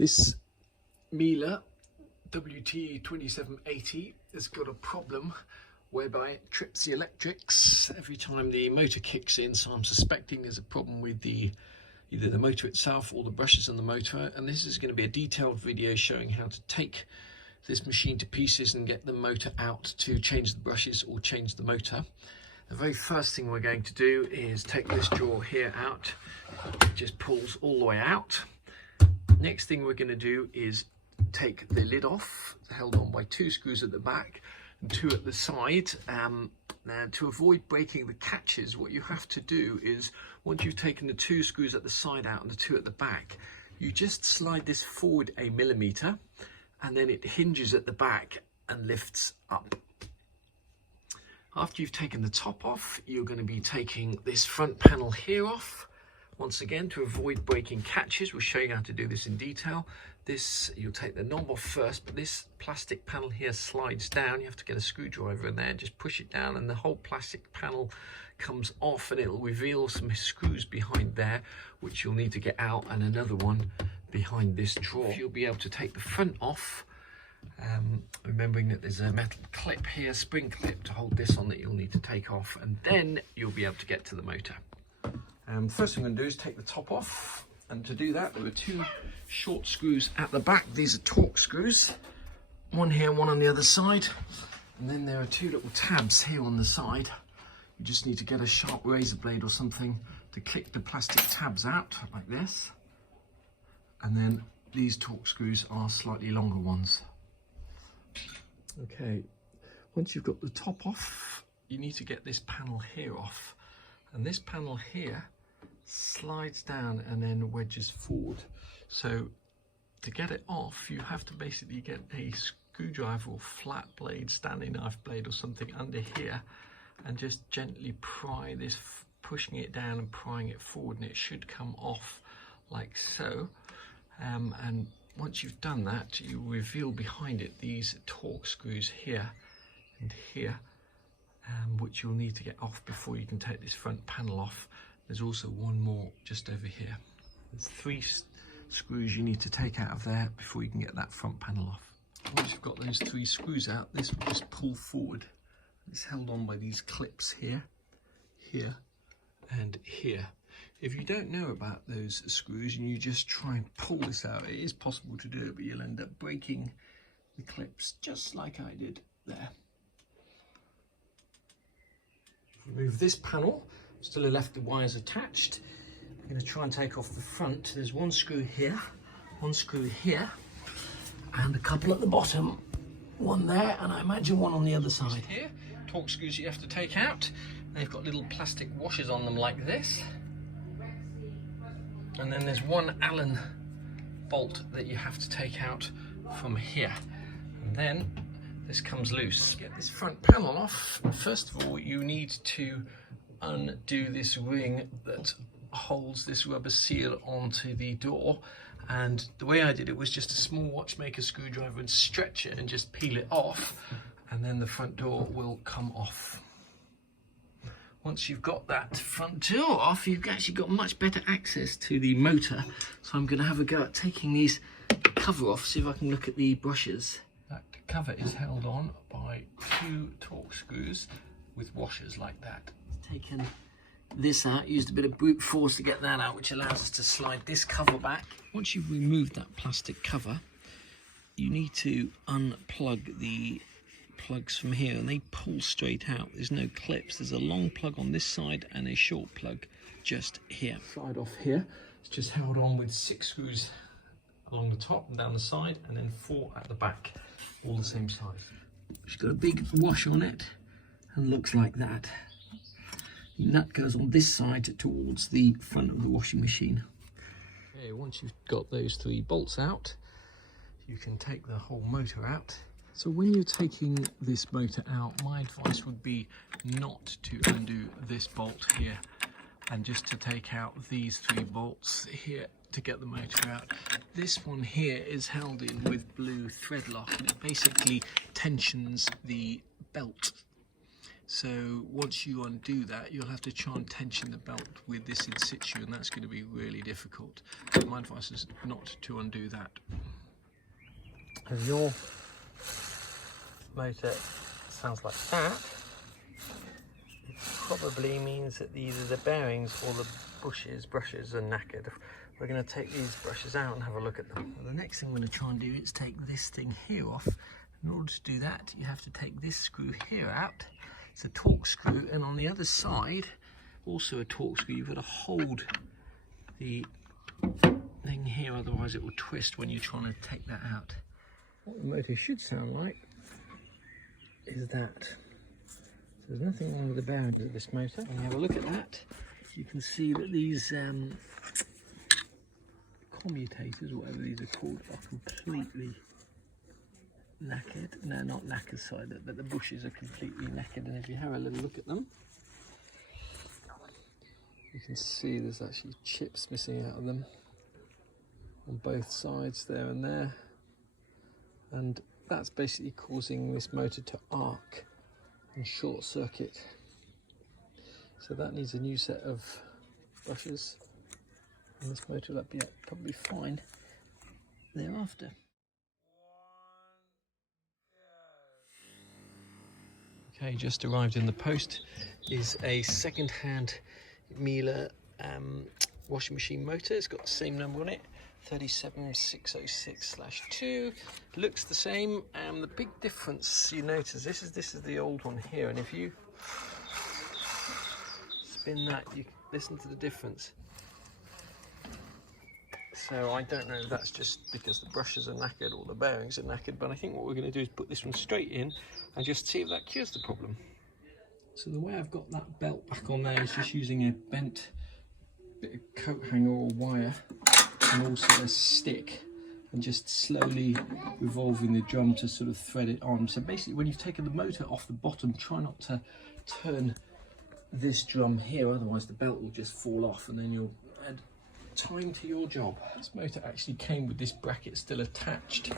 This Miele WT2780 has got a problem whereby it trips the electrics every time the motor kicks in, so I'm suspecting there's a problem with either the motor itself or the brushes on the motor. And this is going to be a detailed video showing how to take this machine to pieces and get the motor out to change the brushes or change the motor. The very first thing we're going to do is take this drawer here out. It just pulls all the way out. Next thing we're going to do is take the lid off, held on by 2 screws at the back and 2 at the side. Now, to avoid breaking the catches, what you have to do is, once you've taken the 2 screws at the side out and the 2 at the back, you just slide this forward a millimetre, and then it hinges at the back and lifts up. After you've taken the top off, you're going to be taking this front panel here off. Once again, to avoid breaking catches, we'll show you how to do this in detail. This, you'll take the knob off first, but this plastic panel here slides down. You have to get a screwdriver in there, just push it down, and the whole plastic panel comes off, and it'll reveal some screws behind there, which you'll need to get out, and another one behind this drawer. You'll be able to take the front off, remembering that there's a metal clip here, spring clip, to hold this on that you'll need to take off, and then you'll be able to get to the motor. First thing I'm going to do is take the top off, and to do that there are 2 short screws at the back. These are torque screws, one here, one on the other side, and then there are 2 little tabs here on the side. You just need to get a sharp razor blade or something to click the plastic tabs out like this, and then these torque screws are slightly longer ones. Okay, once you've got the top off, you need to get this panel here off, and this panel here slides down and then wedges forward. So to get it off, you have to basically get a screwdriver or flat blade, Stanley knife blade or something under here, and just gently pry this, pushing it down and prying it forward, and it should come off like so. And once you've done that, you reveal behind it these torque screws here and here, which you'll need to get off before you can take this front panel off. There's also one more just over here. There's 3 screws you need to take out of there before you can get that front panel off. Once you've got those 3 screws out, this will just pull forward. It's held on by these clips here, here, and here. If you don't know about those screws and you just try and pull this out, it is possible to do it, but you'll end up breaking the clips just like I did there. Remove this panel. Still left the wires attached. I'm going to try and take off the front. There's 1 screw here, 1 screw here, and a couple at the bottom. 1 there, and I imagine 1 on the other side. Here, torque screws you have to take out. They've got little plastic washers on them like this. And then there's 1 Allen bolt that you have to take out from here. And then this comes loose. Get this front panel off. First of all, you need to undo this ring that holds this rubber seal onto the door, and the way I did it was just a small watchmaker screwdriver and stretch it and just peel it off, and then the front door will come off. Once you've got that front door off, you've actually got much better access to the motor. So I'm going to have a go at taking these cover off, see if I can look at the brushes. That cover is held on by 2 torque screws with washers like that. Taken this out, used a bit of brute force to get that out, which allows us to slide this cover back. Once you've removed that plastic cover, you need to unplug the plugs from here, and they pull straight out. There's no clips. There's a long plug on this side and a short plug just here. Slide off here. It's just held on with 6 screws along the top and down the side, and then 4 at the back, all the same size. It's got a big wash on it and looks like that. The nut goes on this side towards the front of the washing machine. Okay, once you've got those 3 bolts out, you can take the whole motor out. So when you're taking this motor out, my advice would be not to undo this bolt here, and just to take out these 3 bolts here to get the motor out. This one here is held in with blue thread lock, and it basically tensions the belt. So once you undo that, you'll have to try and tension the belt with this in situ, and that's going to be really difficult. So my advice is not to undo that. If your motor sounds like that, it probably means that either the bearings or the brushes are knackered. We're going to take these brushes out and have a look at them. Well, the next thing I'm going to try and do is take this thing here off. In order to do that, you have to take this screw here out. It's a torque screw, and on the other side, also a torque screw. You've got to hold the thing here, otherwise it will twist when you're trying to take that out. What the motor should sound like is that. So there's nothing wrong with the bearings of this motor. When you have a look at that, you can see that these commutators, whatever these are called, are completely knackered. No, not knackered, sorry, but the bushes are completely knackered, and if you have a little look at them, you can see there's actually chips missing out of them on both sides, there and there, and that's basically causing this motor to arc and short circuit. So that needs a new set of brushes, and this motor will be probably fine thereafter. Okay, just arrived in the post is a second-hand Miele washing machine motor. It's got the same number on it, 37606/2. Looks the same. The big difference you notice, this is the old one here, and if you spin that, you listen to the difference. So I don't know if that's just because the brushes are knackered or the bearings are knackered, but I think what we're going to do is put this one straight in and just see if that cures the problem. So the way I've got that belt back on there is just using a bent bit of coat hanger or wire and also a stick, and just slowly revolving the drum to sort of thread it on. So basically when you've taken the motor off the bottom, try not to turn this drum here, otherwise the belt will just fall off and then you'll add time to your job. This motor actually came with this bracket still attached.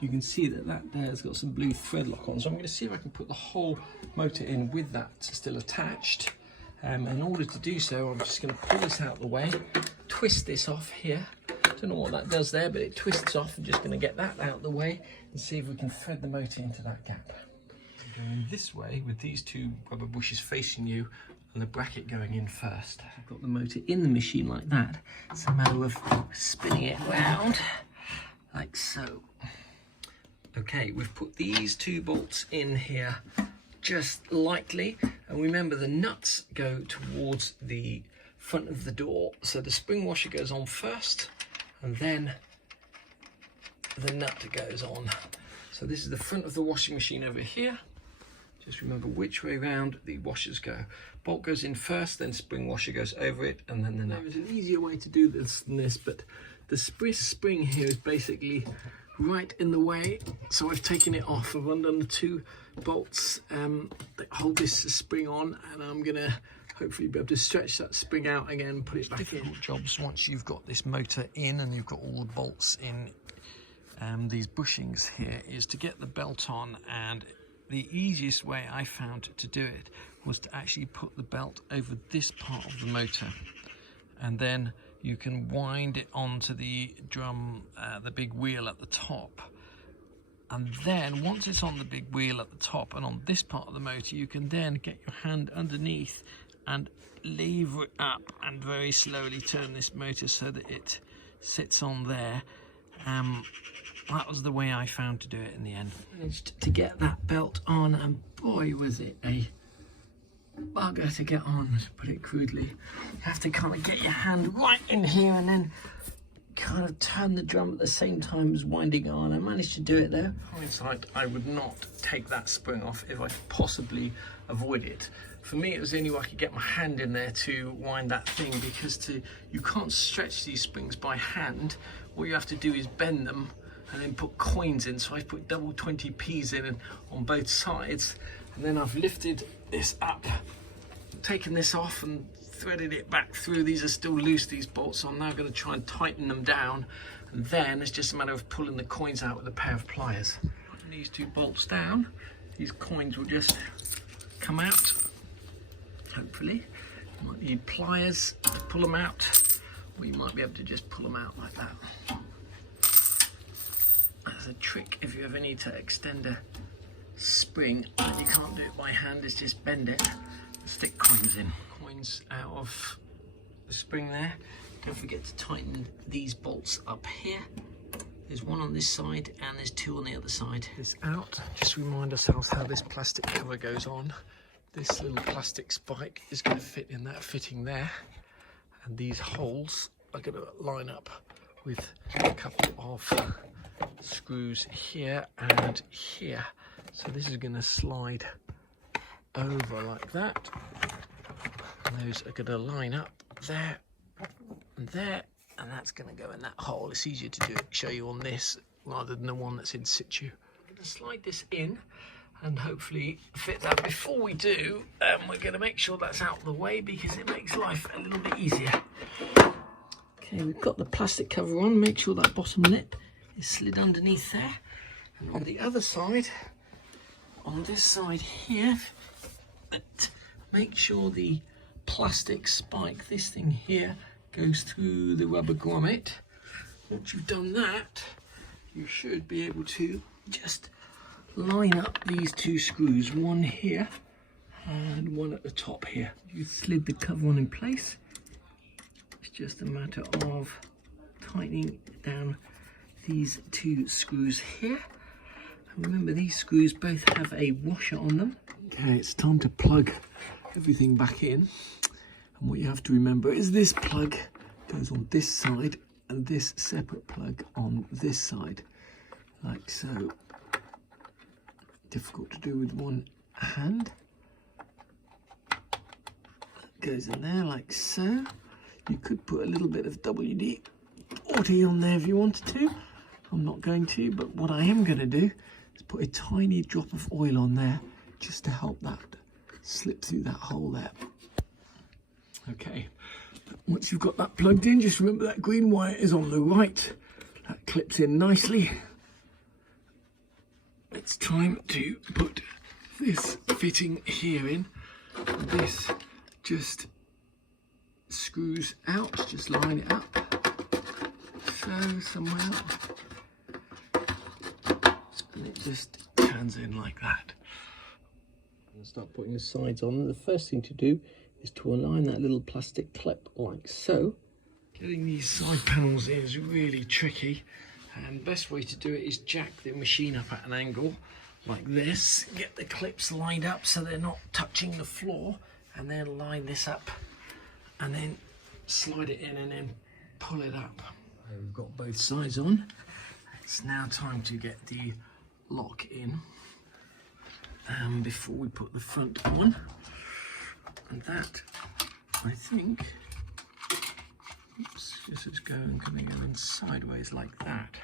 You can see that there's got some blue thread lock on, so I'm going to see if I can put the whole motor in with that still attached. In order to do so, I'm just going to pull this out of the way, twist this off here. Don't know what that does there, but it twists off. I'm just going to get that out of the way and see if we can thread the motor into that gap. Going this way with these two rubber bushes facing you and the bracket going in first. I've got the motor in the machine like that. It's a matter of spinning it round like so. Okay, we've put these two bolts in here just lightly, and remember the nuts go towards the front of the door, so the spring washer goes on first and then the nut goes on. So this is the front of the washing machine over here. Just remember which way round the washers go. Bolt goes in first, then spring washer goes over it, and then the nut. There's an easier way to do this than this, but the spring here is basically right in the way, so I've taken it off. I've undone the two bolts that hold this spring on, and I'm gonna hopefully be able to stretch that spring out again, put it back in. Jobs once you've got this motor in and you've got all the bolts in these bushings here is to get the belt on, and the easiest way I found to do it was to actually put the belt over this part of the motor, and then you can wind it onto the drum, the big wheel at the top, and then once it's on the big wheel at the top and on this part of the motor, you can then get your hand underneath and lever it up and very slowly turn this motor so that it sits on there. That was the way I found to do it in the end. Managed to get that belt on, and boy was it a bugger to get on, to put it crudely. You have to kind of get your hand right in here and then kind of turn the drum at the same time as winding on. I managed to do it though. In hindsight, I would not take that spring off if I could possibly avoid it. For me, it was the only way I could get my hand in there to wind that thing, because you can't stretch these springs by hand. All you have to do is bend them and then put coins in. So I put double 20p's in on both sides, and then I've lifted this up, taken this off and threaded it back through. These are still loose, these bolts, so I'm now going to try and tighten them down, and then it's just a matter of pulling the coins out with a pair of pliers. Putting these two bolts down, these coins will just come out, hopefully. You might need pliers to pull them out, or you might be able to just pull them out like that. As a trick, if you ever need to extend a spring and you can't do it by hand, is just bend it and stick coins in. Coins out of the spring there. Don't forget to tighten these bolts up here. There's one on this side and there's two on the other side. This out, just remind ourselves how this plastic cover goes on. This little plastic spike is going to fit in that fitting there, and these holes are going to line up with a couple of screws here and here. So this is going to slide over like that, and those are going to line up there and there, and that's going to go in that hole. It's easier to do it, show you on this rather than the one that's in situ. I'm going to slide this in and hopefully fit that. Before we do, we're going to make sure that's out of the way because it makes life a little bit easier. Okay, we've got the plastic cover on. Make sure that bottom lip is slid underneath there. And on the other side, on this side here, make sure the plastic spike, this thing here, goes through the rubber grommet. Once you've done that, you should be able to just line up these two screws, one here and one at the top here. You slid the cover on in place. It's just a matter of tightening down these two screws here. And remember, these screws both have a washer on them. Okay, it's time to plug everything back in. And what you have to remember is this plug goes on this side and this separate plug on this side, like so. Difficult to do with one hand. That goes in there like so. You could put a little bit of WD-40 on there if you wanted to. I'm not going to, but what I am going to do is put a tiny drop of oil on there just to help that slip through that hole there. Okay, once you've got that plugged in, just remember that green wire is on the right. That clips in nicely. It's time to put this fitting here in. This just screws out, just line it up, so somewhere, and it just turns in like that. And start putting the sides on. The first thing to do is to align that little plastic clip like so. Getting these side panels in is really tricky. And the best way to do it is jack the machine up at an angle like this, get the clips lined up so they're not touching the floor, and then line this up and then slide it in and then pull it up. We've got both sides on. It's now time to get the lock in before we put the front on, and that, I think, oops, this is going in sideways like that.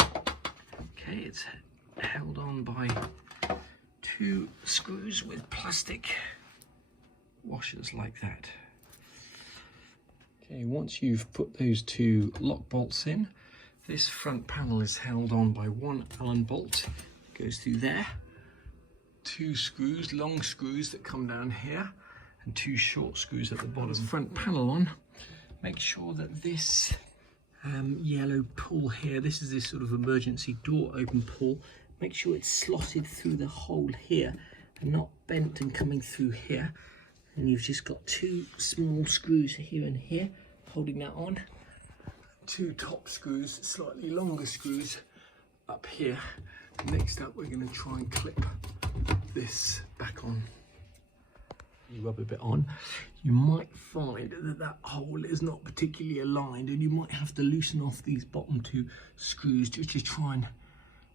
Okay, it's held on by two screws with plastic washers like that. Okay, once you've put those two lock bolts in, this front panel is held on by one Allen bolt. It goes through there. Two screws, long screws that come down here, and two short screws at the bottom. Front panel on. Make sure that this yellow pull here, this is this sort of emergency door open pull. Make sure it's slotted through the hole here and not bent and coming through here. And you've just got two small screws here and here holding that on. Two top screws, slightly longer screws up here. Next up, we're going to try and clip this back on. You rub a bit on, you might find that that hole is not particularly aligned, and you might have to loosen off these bottom two screws just to try and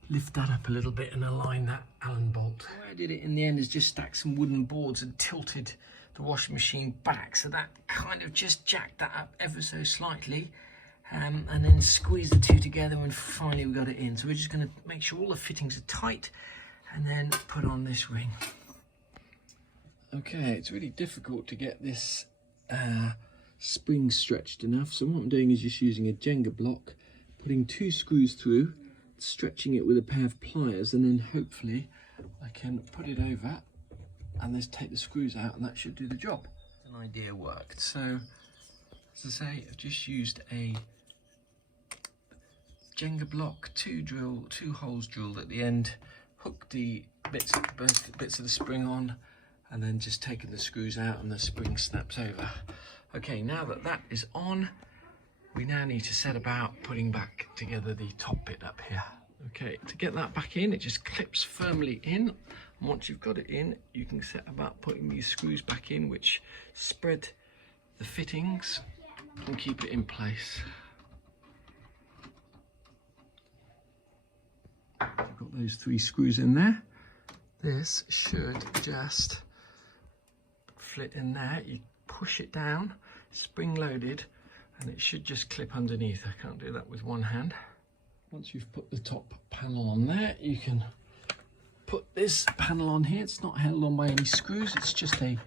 lift that up a little bit and align that Allen bolt. The way I did it in the end is just stacked some wooden boards and tilted the washing machine back, so that kind of just jacked that up ever so slightly, and then squeeze the two together, and finally we got it in. So we're just going to make sure all the fittings are tight and then put on this ring. Okay, it's really difficult to get this spring stretched enough, so what I'm doing is just using a Jenga block, putting two screws through, stretching it with a pair of pliers, and then hopefully I can put it over and just take the screws out, and that should do the job. An idea worked. So, as I say, I've just used a Jenga block, two holes drilled at the end, hooked both bits of the spring on, and then just taken the screws out and the spring snaps over. Okay, now that that is on, we now need to set about putting back together the top bit up here. Okay, to get that back in, it just clips firmly in. And once you've got it in, you can set about putting these screws back in, which spread the fittings and keep it in place. I've got those 3 screws in there. This should just fit in there. You push it down, spring loaded, and it should just clip underneath. I can't do that with one hand. Once you've put the top panel on there, you can put this panel on here. It's not held on by any screws, it's just a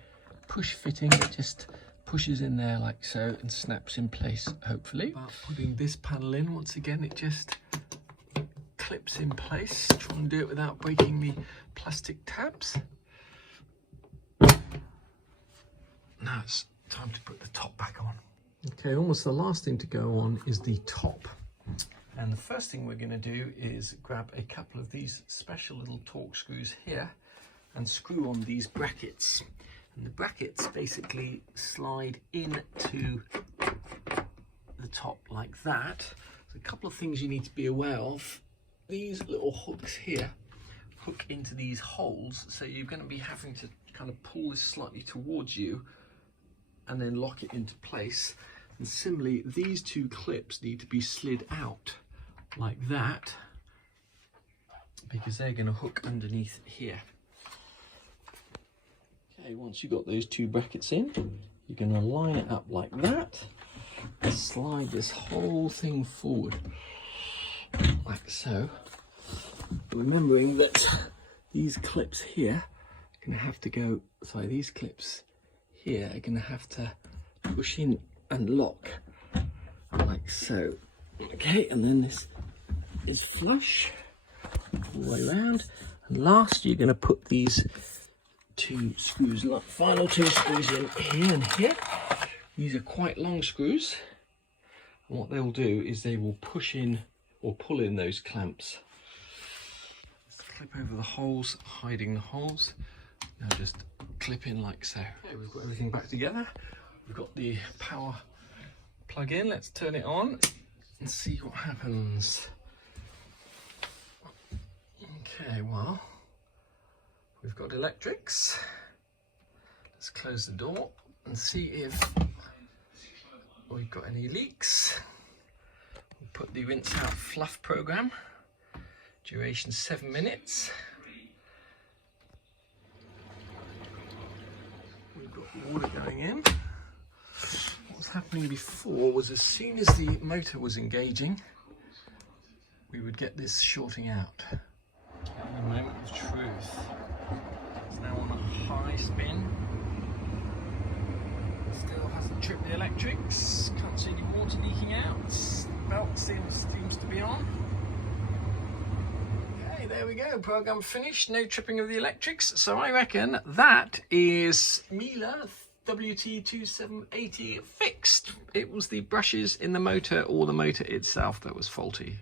push fitting. It just pushes in there like so and snaps in place, hopefully. About putting this panel in, once again, it just clips in place. Try and do it without breaking the plastic tabs. Now it's time to put the top back on. Okay, almost the last thing to go on is the top. And the first thing we're going to do is grab a couple of these special little torque screws here and screw on these brackets. And the brackets basically slide into the top like that. There's a couple of things you need to be aware of. These little hooks here hook into these holes, so you're going to be having to kind of pull this slightly towards you and then lock it into place. And similarly, these 2 clips need to be slid out like that, because they're going to hook underneath here. Okay, once you've got those 2 brackets in, you're going to line it up like that and slide this whole thing forward like so, remembering that these clips here are going to have to go, sorry, these clips here are going to have to push in and lock like so. Okay, and then this is flush all the way around, and last you're going to put these 2 screws, final 2 screws in here and here. These are quite long screws, and what they'll do is they will push in or pull in those clamps. Just clip over the holes, hiding the holes. Now just clip in like so. Okay, we've got everything back together. We've got the power plug in. Let's turn it on and see what happens. Okay, well, we've got electrics. Let's close the door and see if we've got any leaks. We'll put the rinse out fluff program, duration 7 minutes. We've got water going in. What was happening before was as soon as the motor was engaging, we would get this shorting out. And the moment of truth. It's now on a high spin. Still hasn't tripped the electrics. Can't see any water leaking out. Belt seems to be on. Okay, there we go. Program finished. No tripping of the electrics. So I reckon that is Miele WT2780 fixed. It was the brushes in the motor or the motor itself that was faulty.